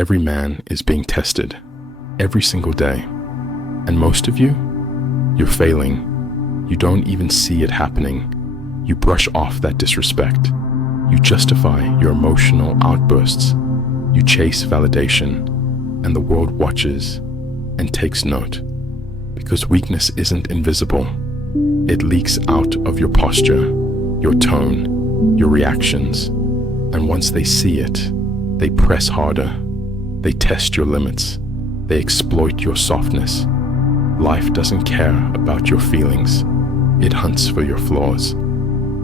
every man is being tested every single day. And most of you, you're failing. You don't even see it happening. You brush off that disrespect. You justify your emotional outbursts. You chase validation, and the world watches and takes note. Because weakness isn't invisible. It leaks out of your posture, your tone, your reactions. And once they see it, they press harder. They test your limits. They exploit your softness. Life doesn't care about your feelings. It hunts for your flaws.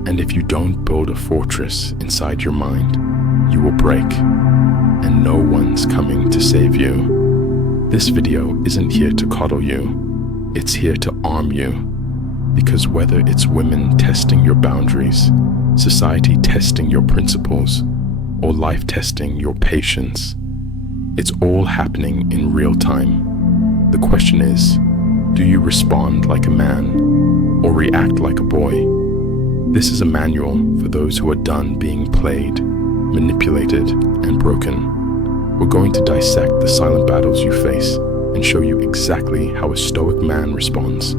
And if you don't build a fortress inside your mind, you will break. And no one's coming to save you. This video isn't here to coddle you. It's here to arm you. Because whether it's women testing your boundaries, society testing your principles, or life testing your patience, it's all happening in real time. The question is, do you respond like a man or react like a boy? This is a manual for those who are done being played, manipulated, and broken. We're going to dissect the silent battles you face and show you exactly how a stoic man responds,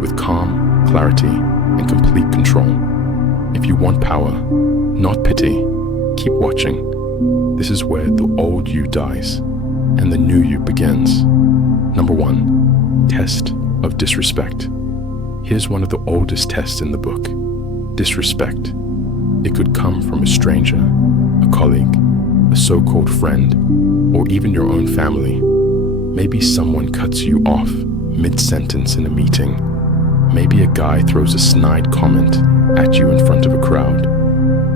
with calm, clarity, and complete control. If you want power, not pity, keep watching. This is where the old you dies and the new you begins. Number 1, test of disrespect. Here's one of the oldest tests in the book. Disrespect. It could come from a stranger, a colleague, a so-called friend, or even your own family. Maybe someone cuts you off mid-sentence in a meeting. Maybe a guy throws a snide comment at you in front of a crowd.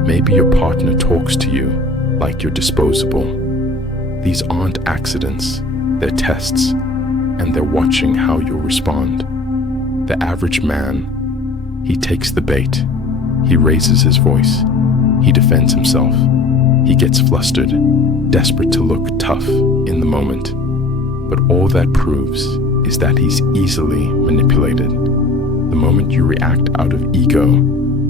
Maybe your partner talks to you like you're disposable. These aren't accidents, they're tests, and they're watching how you'll respond. The average man, he takes the bait. He raises his voice. He defends himself. He gets flustered, desperate to look tough in the moment. But all that proves is that he's easily manipulated. The moment you react out of ego,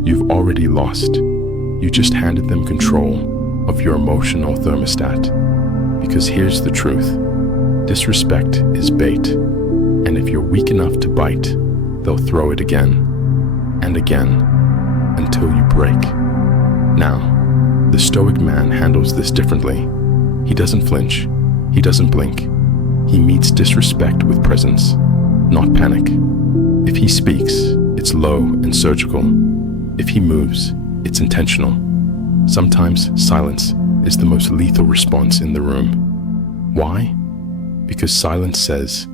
you've already lost. You just handed them control of your emotional thermostat. Because here's the truth. Disrespect is bait. And if you're weak enough to bite, they'll throw it again and again until you break. Now, the stoic man handles this differently. He doesn't flinch. He doesn't blink. He meets disrespect with presence, not panic. If he speaks, it's low and surgical. If he moves, it's intentional. Sometimes silence is the most lethal response in the room. Why? Because silence says,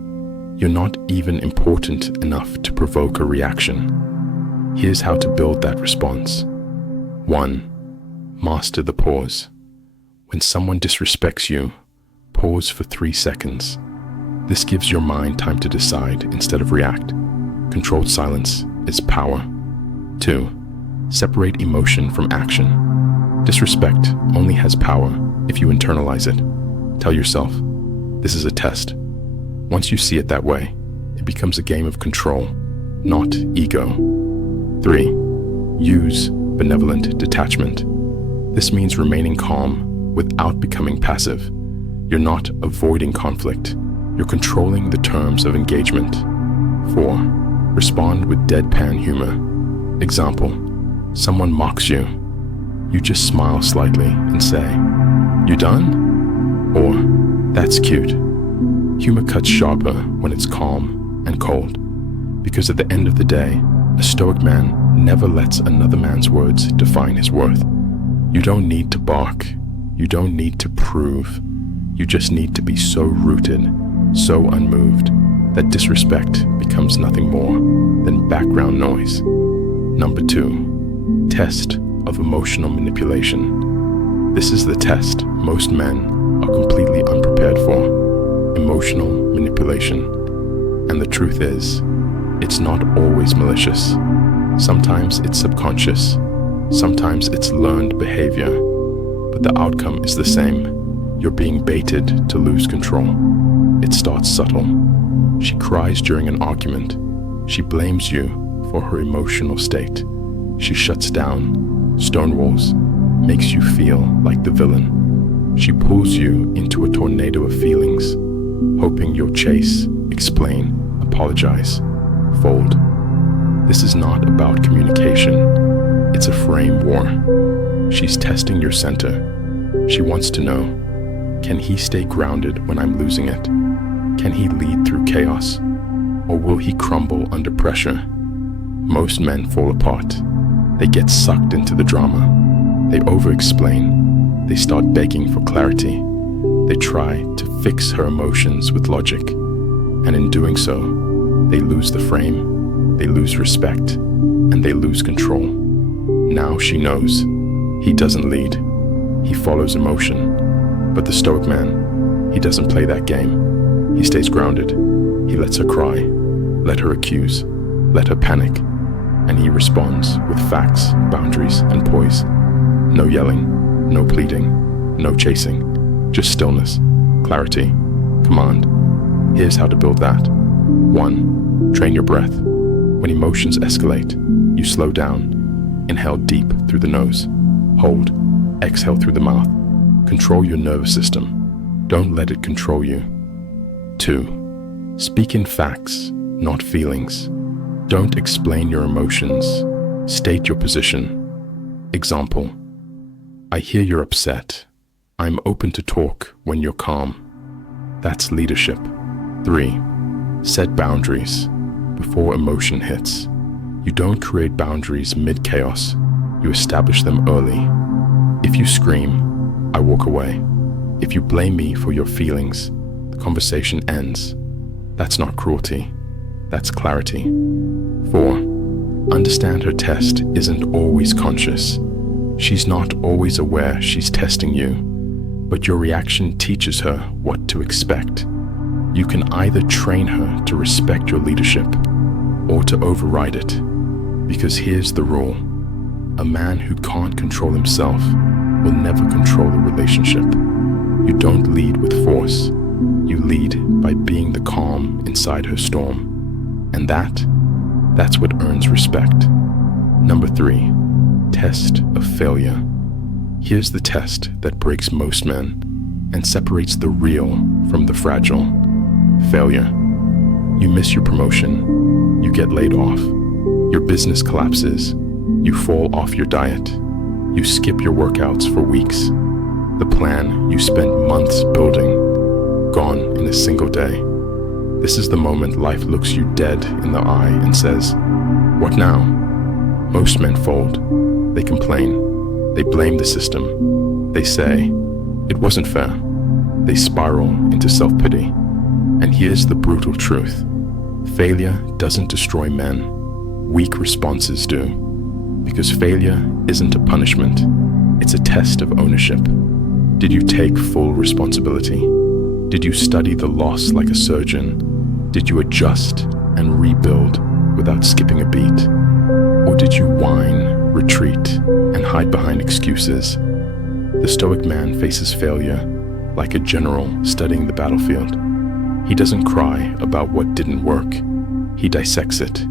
you're not even important enough to provoke a reaction. Here's how to build that response. 1. Master the pause. When someone disrespects you, pause for 3 seconds. This gives your mind time to decide instead of react. Controlled silence is power. 2. Separate emotion from action. Disrespect only has power if you internalize it. Tell yourself, this is a test. Once you see it that way, it becomes a game of control, not ego. 3. Use benevolent detachment. This means remaining calm without becoming passive. You're not avoiding conflict. You're controlling the terms of engagement. 4. Respond with deadpan humor. Example, someone mocks you. You just smile slightly and say, "You done?" Or, "That's cute." Humor cuts sharper when it's calm and cold. Because at the end of the day, a stoic man never lets another man's words define his worth. You don't need to bark. You don't need to prove. You just need to be so rooted, so unmoved, that disrespect becomes nothing more than background noise. Number 2, test of emotional manipulation. This is the test most men are completely unprepared for. Emotional manipulation. And the truth is, it's not always malicious. Sometimes it's subconscious. Sometimes it's learned behavior. But the outcome is the same. You're being baited to lose control. It starts subtle. She cries during an argument. She blames you for her emotional state. She shuts down, stonewalls, makes you feel like the villain. She pulls you into a tornado of feelings, hoping you'll chase, explain, apologize, fold. This is not about communication. It's a frame war. She's testing your center. She wants to know, can he stay grounded when I'm losing it? Can he lead through chaos? Or will he crumble under pressure? Most men fall apart. They get sucked into the drama. They over-explain. They start begging for clarity. They try to fix her emotions with logic. And in doing so, they lose the frame, they lose respect, and they lose control. Now she knows. He doesn't lead. He follows emotion. But the Stoic man, he doesn't play that game. He stays grounded. He lets her cry, let her accuse, let her panic, and he responds with facts, boundaries, and poise. No yelling, no pleading, no chasing, just stillness, clarity, command. Here's how to build that. 1. Train your breath. When emotions escalate, you slow down. Inhale deep through the nose. Hold. Exhale through the mouth. Control your nervous system. Don't let it control you. 2. Speak in facts, not feelings. Don't explain your emotions. State your position. Example: I hear you're upset. I'm open to talk when you're calm. That's leadership. 3. Set boundaries before emotion hits. You don't create boundaries mid-chaos. You establish them early. If you scream, I walk away. If you blame me for your feelings, the conversation ends. That's not cruelty. That's clarity. 4. Understand her test isn't always conscious. She's not always aware she's testing you, but your reaction teaches her what to expect. You can either train her to respect your leadership or to override it. Because here's the rule: a man who can't control himself will never control a relationship. You don't lead with force. You lead by being the calm inside her storm. And that's what earns respect. Number 3, test of failure. Here's the test that breaks most men and separates the real from the fragile. Failure. You miss your promotion. You get laid off. Your business collapses. You fall off your diet. You skip your workouts for weeks. The plan you spent months building, gone in a single day. This is the moment life looks you dead in the eye and says, "What now?" Most men fold. They complain. They blame the system. They say, "It wasn't fair." They spiral into self-pity. And here's the brutal truth: failure doesn't destroy men. Weak responses do. Because failure isn't a punishment. It's a test of ownership. Did you take full responsibility? Did you study the loss like a surgeon? Did you adjust and rebuild without skipping a beat? Or did you whine, retreat, and hide behind excuses? The Stoic man faces failure like a general studying the battlefield. He doesn't cry about what didn't work. He dissects it.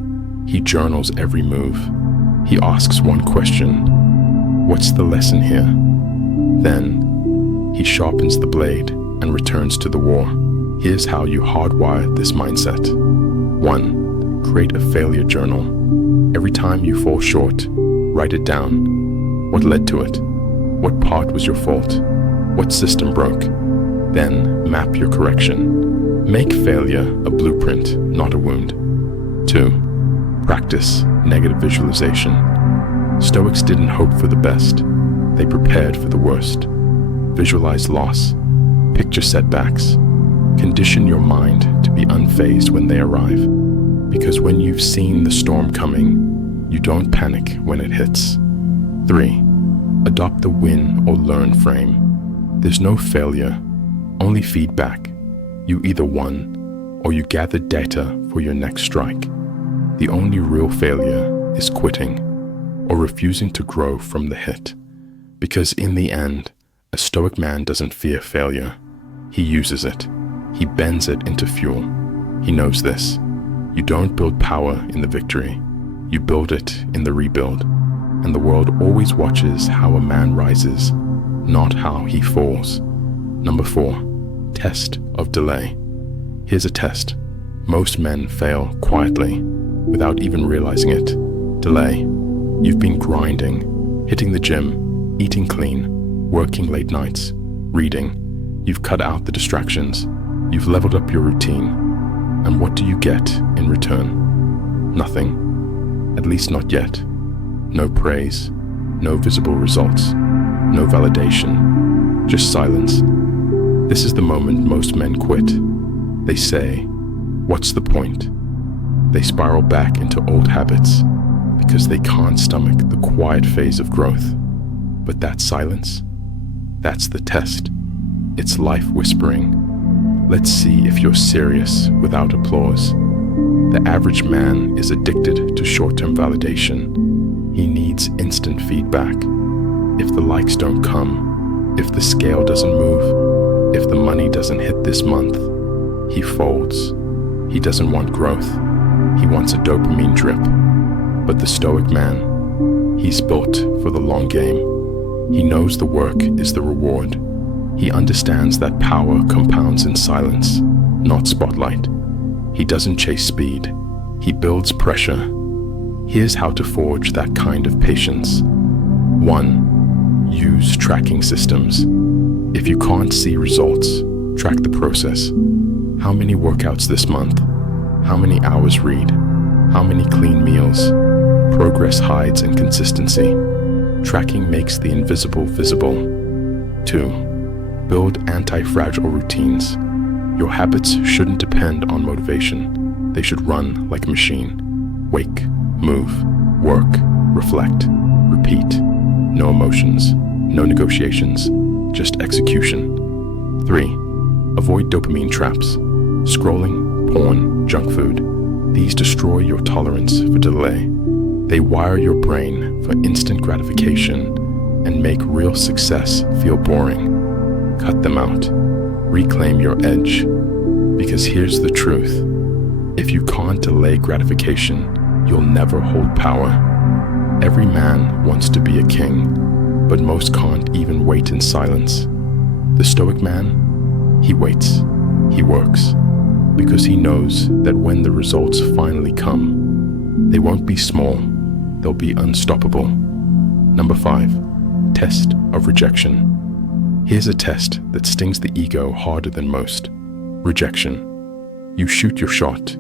He journals every move. He asks one question: what's the lesson here? Then he sharpens the blade and returns to the war. Here's how you hardwire this mindset. 1. Create a failure journal. Every time you fall short, write it down. What led to it? What part was your fault? What system broke? Then map your correction. Make failure a blueprint, not a wound. 2. Practice negative visualization. Stoics didn't hope for the best. They prepared for the worst. Visualize loss. Picture setbacks. Condition your mind to be unfazed when they arrive. Because when you've seen the storm coming, you don't panic when it hits. 3. Adopt the win or learn frame. There's no failure, only feedback. You either won or you gathered data for your next strike. The only real failure is quitting or refusing to grow from the hit. Because in the end, a Stoic man doesn't fear failure. He uses it. He bends it into fuel. He knows this. You don't build power in the victory. You build it in the rebuild. And the world always watches how a man rises, not how he falls. Number 4, test of delay. Here's a test. Most men fail quietly, without even realizing it. Delay. You've been grinding, hitting the gym, eating clean, working late nights, reading. You've cut out the distractions. You've leveled up your routine. And what do you get in return? Nothing. At least not yet. No praise, no visible results, no validation, just silence. This is the moment most men quit. They say, "What's the point?" They spiral back into old habits because they can't stomach the quiet phase of growth. But that silence, that's the test. It's life whispering, "Let's see if you're serious," without applause. The average man is addicted to short-term validation. He needs instant feedback. If the likes don't come, if the scale doesn't move, if the money doesn't hit this month, he folds. He doesn't want growth. He wants a dopamine drip. But the Stoic man, he's built for the long game. He knows the work is the reward. He understands that power compounds in silence, not spotlight. He doesn't chase speed. He builds pressure. Here's how to forge that kind of patience. 1. Use tracking systems. If you can't see results, track the process. How many workouts this month? How many hours read? How many clean meals? Progress hides inconsistency. Tracking makes the invisible visible. 2. Build anti-fragile routines. Your habits shouldn't depend on motivation. They should run like a machine. Wake, move, work, reflect, repeat. No emotions, no negotiations, just execution. 3. Avoid dopamine traps. Scrolling, porn, junk food. These destroy your tolerance for delay. They wire your brain for instant gratification and make real success feel boring. Cut them out. Reclaim your edge. Because here's the truth. If you can't delay gratification, you'll never hold power. Every man wants to be a king, but most can't even wait in silence. The Stoic man, he waits, he works, because he knows that when the results finally come, they won't be small, they'll be unstoppable. Number 5, test of rejection. Here's a test that stings the ego harder than most. Rejection. You shoot your shot,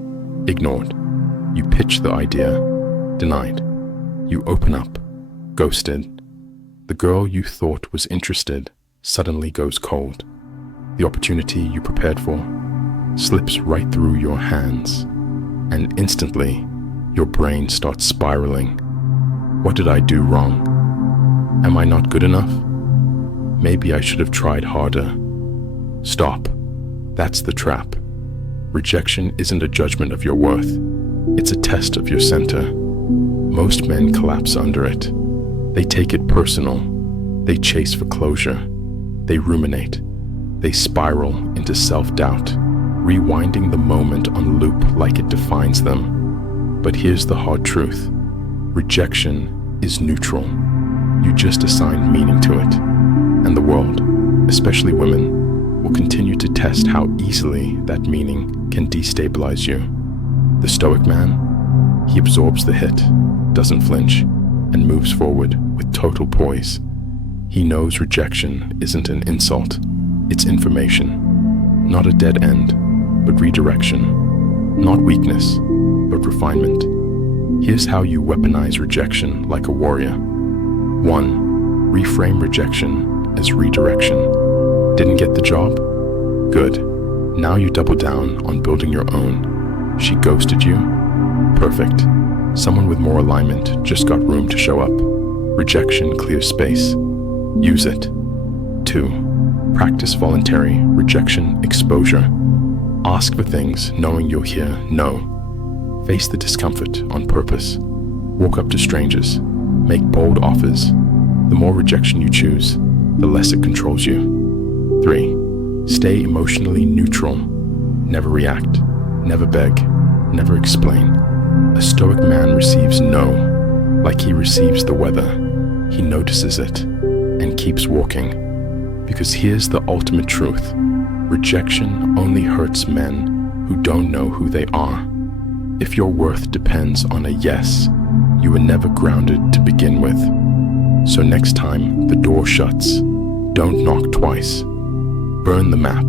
ignored. You pitch the idea, denied. You open up, ghosted. The girl you thought was interested suddenly goes cold. The opportunity you prepared for slips right through your hands, and instantly your brain starts spiraling. What did I do wrong? Am I not good enough? Maybe I should have tried harder. Stop. That's the trap. Rejection isn't a judgment of your worth. It's a test of your center. Most men collapse under it. They take it personal. They chase for closure. They ruminate. They spiral into self-doubt, rewinding the moment on loop like it defines them. But here's the hard truth. Rejection is neutral. You just assign meaning to it. And the world, especially women, will continue to test how easily that meaning can destabilize you. The Stoic man, he absorbs the hit, doesn't flinch, and moves forward with total poise. He knows rejection isn't an insult, it's information. Not a dead end, but redirection. Not weakness, but refinement. Here's how you weaponize rejection like a warrior. 1. Reframe rejection as redirection. Didn't get the job? Good. Now you double down on building your own. She ghosted you? Perfect. Someone with more alignment just got room to show up. Rejection clears space. Use it. 2. Practice voluntary rejection exposure. Ask for things knowing you'll hear no. Face the discomfort on purpose. Walk up to strangers. Make bold offers. The more rejection you choose, the less it controls you. 3. Stay emotionally neutral. Never react. Never beg. Never explain. A Stoic man receives no, like he receives the weather. He notices it and keeps walking. Because here's the ultimate truth. Rejection only hurts men who don't know who they are. If your worth depends on a yes, you were never grounded to begin with. So next time the door shuts, don't knock twice. Burn the map.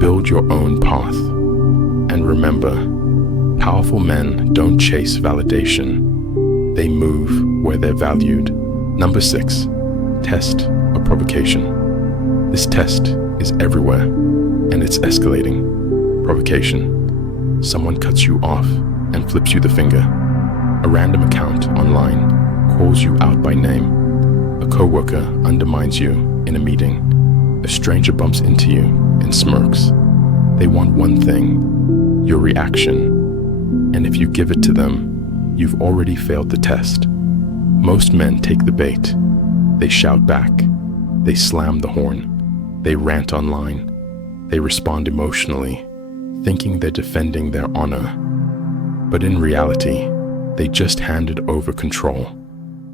Build your own path. And remember, powerful men don't chase validation. They move where they're valued. Number 6, test of provocation. This test is everywhere, and it's escalating. Provocation. Someone cuts you off and flips you the finger. A random account online calls you out by name. A coworker undermines you in a meeting. A stranger bumps into you and smirks. They want one thing, your reaction. And if you give it to them, you've already failed the test. Most men take the bait. They shout back. They slam the horn. They rant online. They respond emotionally, thinking they're defending their honor. But in reality, they just handed over control.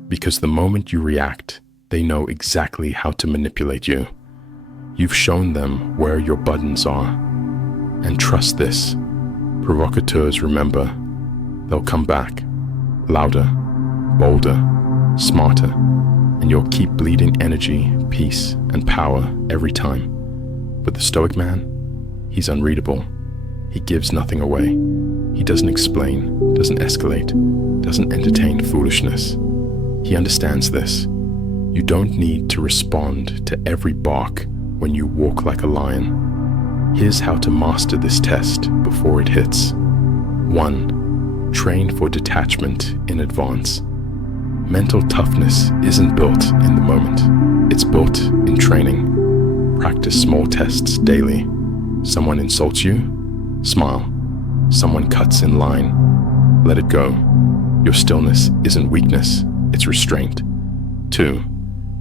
Because the moment you react, they know exactly how to manipulate you. You've shown them where your buttons are. And trust this, provocateurs remember, they'll come back, louder, bolder, smarter, and you'll keep bleeding energy, peace, and power every time. But the Stoic man, he's unreadable. He gives nothing away. He doesn't explain, doesn't escalate, doesn't entertain foolishness. He understands this. You don't need to respond to every bark when you walk like a lion. Here's how to master this test before it hits. 1. Train for detachment in advance. Mental toughness isn't built in the moment. It's built in training. Practice small tests daily. Someone insults you? Smile. Someone cuts in line? Let it go. Your stillness isn't weakness, it's restraint. 2.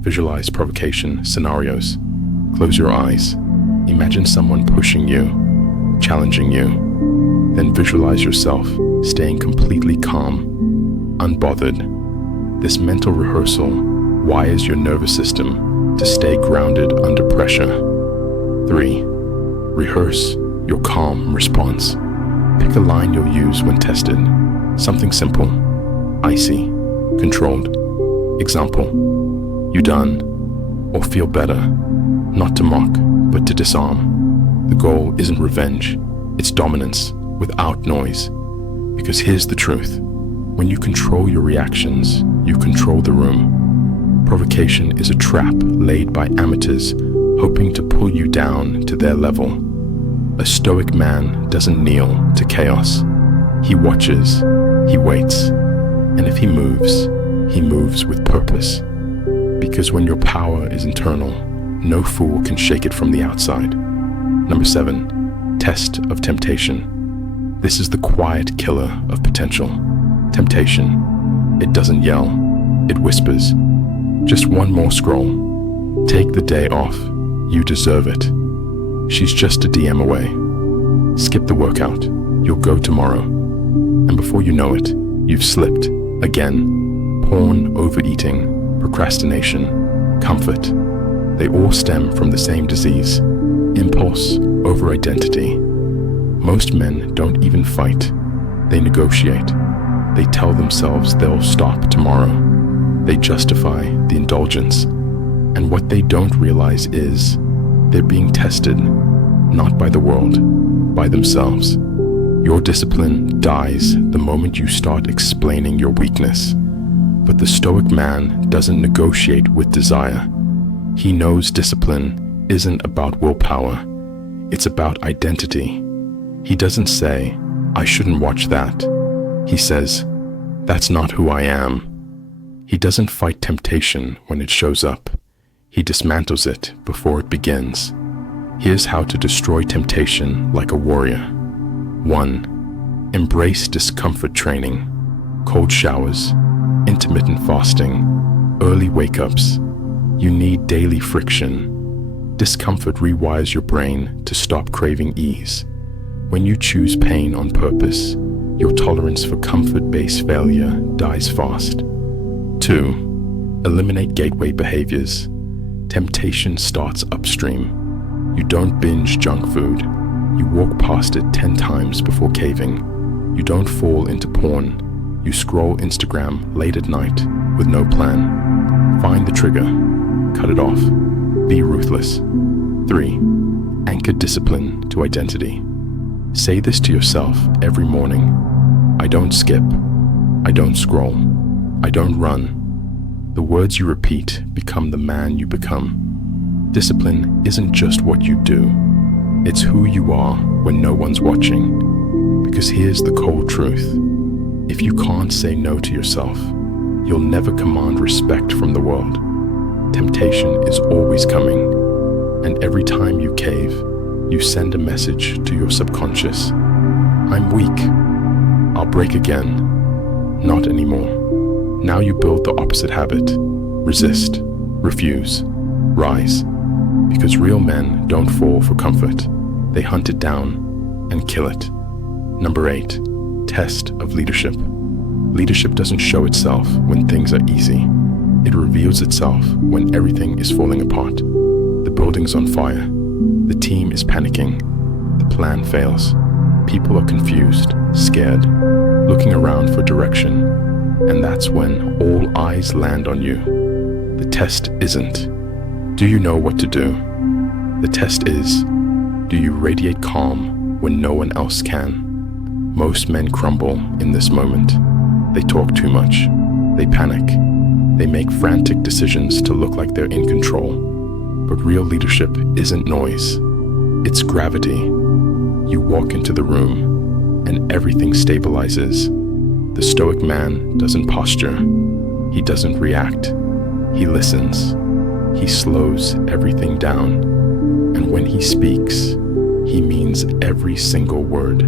Visualize provocation scenarios. Close your eyes. Imagine someone pushing you, challenging you. Then visualize yourself staying completely calm, unbothered. This mental rehearsal wires your nervous system to stay grounded under pressure. 3. Rehearse your calm response. Pick a line you'll use when tested. Something simple, icy, controlled. Example, you done, or feel better. Not to mock, but to disarm. The goal isn't revenge, it's dominance without noise. Because here's the truth. When you control your reactions, you control the room. Provocation is a trap laid by amateurs hoping to pull you down to their level. A Stoic man doesn't kneel to chaos. He watches, he waits, and if he moves with purpose. Because when your power is internal, no fool can shake it from the outside. Number 7, test of temptation. This is the quiet killer of potential. Temptation. It doesn't yell, it whispers. Just one more scroll. Take the day off. You deserve it. She's just a DM away. Skip the workout. You'll go tomorrow. And before you know it, you've slipped again. Porn, overeating, procrastination, comfort. They all stem from the same disease. Impulse over identity. Most men don't even fight. They negotiate. They tell themselves they'll stop tomorrow. They justify the indulgence. And what they don't realize is they're being tested, not by the world, by themselves. Your discipline dies the moment you start explaining your weakness. But the Stoic man doesn't negotiate with desire. He knows discipline isn't about willpower. It's about identity. He doesn't say, I shouldn't watch that. He says, that's not who I am. He doesn't fight temptation when it shows up. He dismantles it before it begins. Here's how to destroy temptation like a warrior. 1. Embrace discomfort training. Cold showers, intermittent fasting, early wake-ups. You need daily friction. Discomfort rewires your brain to stop craving ease. When you choose pain on purpose, your tolerance for comfort-based failure dies fast. 2. Eliminate gateway behaviors. Temptation starts upstream. You don't binge junk food. You walk past it 10 times before caving. You don't fall into porn. You scroll Instagram late at night with no plan. Find the trigger. Cut it off. Be ruthless. 3. Anchor discipline to identity. Say this to yourself every morning. I don't skip. I don't scroll. I don't run. The words you repeat become the man you become. Discipline isn't just what you do. It's who you are when no one's watching. Because here's the cold truth. If you can't say no to yourself, you'll never command respect from the world. Temptation is always coming. And every time you cave, you send a message to your subconscious. I'm weak. I'll break again. Not anymore. Now you build the opposite habit. Resist. Refuse. Rise. Because real men don't fall for comfort. They hunt it down and kill it. Number 8. Test of leadership. Leadership doesn't show itself when things are easy. It reveals itself when everything is falling apart. The building's on fire. The team is panicking. The plan fails. People are confused, scared, looking around for direction. And that's when all eyes land on you. The test isn't, do you know what to do? The test is, do you radiate calm when no one else can? Most men crumble in this moment. They talk too much. They panic. They make frantic decisions to look like they're in control. But real leadership isn't noise. It's gravity. You walk into the room and everything stabilizes. The Stoic man doesn't posture. He doesn't react. He listens. He slows everything down. And when he speaks, he means every single word.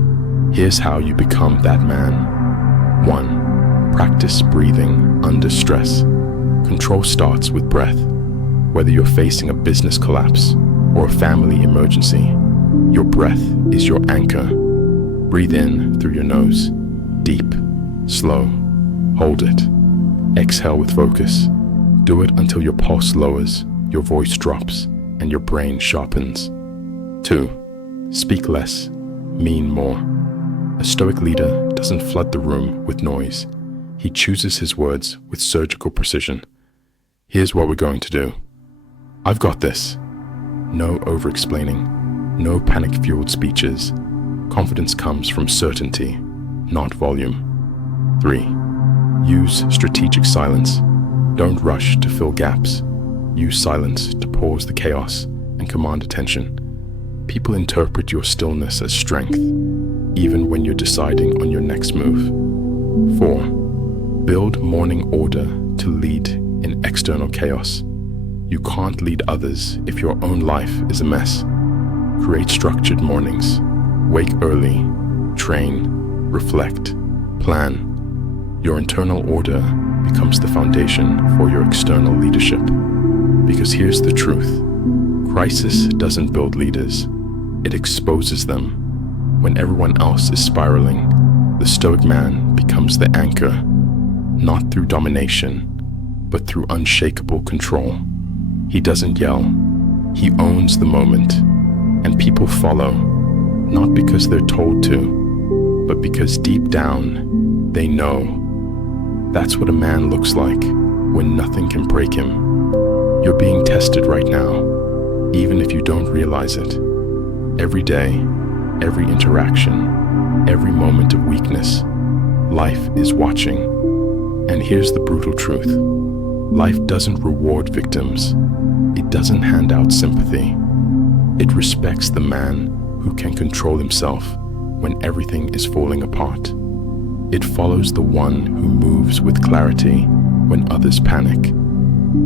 Here's how you become that man. 1. Practice breathing under stress. Control starts with breath. Whether you're facing a business collapse or a family emergency, your breath is your anchor. Breathe in through your nose. Deep. Slow. Hold it. Exhale with focus. Do it until your pulse lowers, your voice drops, and your brain sharpens. 2. Speak less. Mean more. A Stoic leader doesn't flood the room with noise. He chooses his words with surgical precision. Here's what we're going to do. I've got this. No over-explaining. No panic-fueled speeches. Confidence comes from certainty, not volume. 3. Use strategic silence. Don't rush to fill gaps. Use silence to pause the chaos and command attention. People interpret your stillness as strength, even when you're deciding on your next move. 4. Build morning order to lead in external chaos. You can't lead others if your own life is a mess. Create structured mornings. Wake early. Train. Reflect. Plan. Your internal order becomes the foundation for your external leadership. Because here's the truth. Crisis doesn't build leaders. It exposes them. When everyone else is spiraling, the Stoic man becomes the anchor, not through domination, but through unshakable control. He doesn't yell. He owns the moment. And people follow, not because they're told to, but because deep down, they know. That's what a man looks like when nothing can break him. You're being tested right now, even if you don't realize it. Every day, every interaction, every moment of weakness, life is watching. And here's the brutal truth. Life doesn't reward victims. It doesn't hand out sympathy. It respects the man who can control himself when everything is falling apart. It follows the one who moves with clarity when others panic.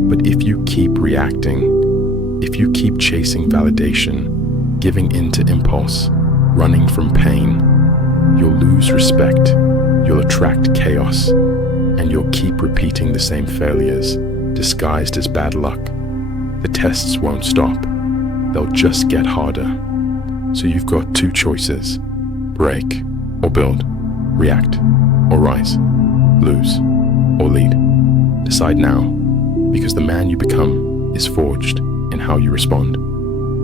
But if you keep reacting, if you keep chasing validation, giving in to impulse, running from pain, you'll lose respect, you'll attract chaos, and you'll keep repeating the same failures, disguised as bad luck. The tests won't stop. They'll just get harder. So you've got 2 choices. Break or build. React or rise. Lose or lead. Decide now, because the man you become is forged in how you respond.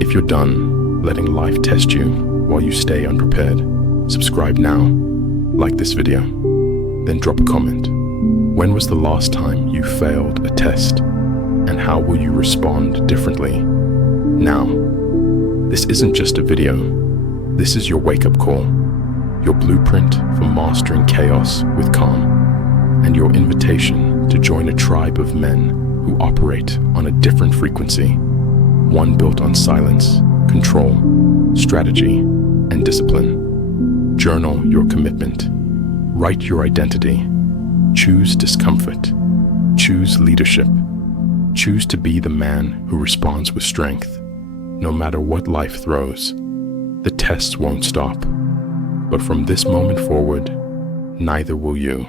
If you're done letting life test you while you stay unprepared, subscribe now, like this video, then drop a comment. When was the last time you failed a test, and how will you respond differently now? This isn't just a video. This is your wake-up call, your blueprint for mastering chaos with calm, and your invitation to join a tribe of men who operate on a different frequency, one built on silence, control, strategy, and discipline. Journal your commitment. Write your identity. Choose discomfort. Choose leadership. Choose to be the man who responds with strength. No matter what life throws, the tests won't stop. But from this moment forward, neither will you.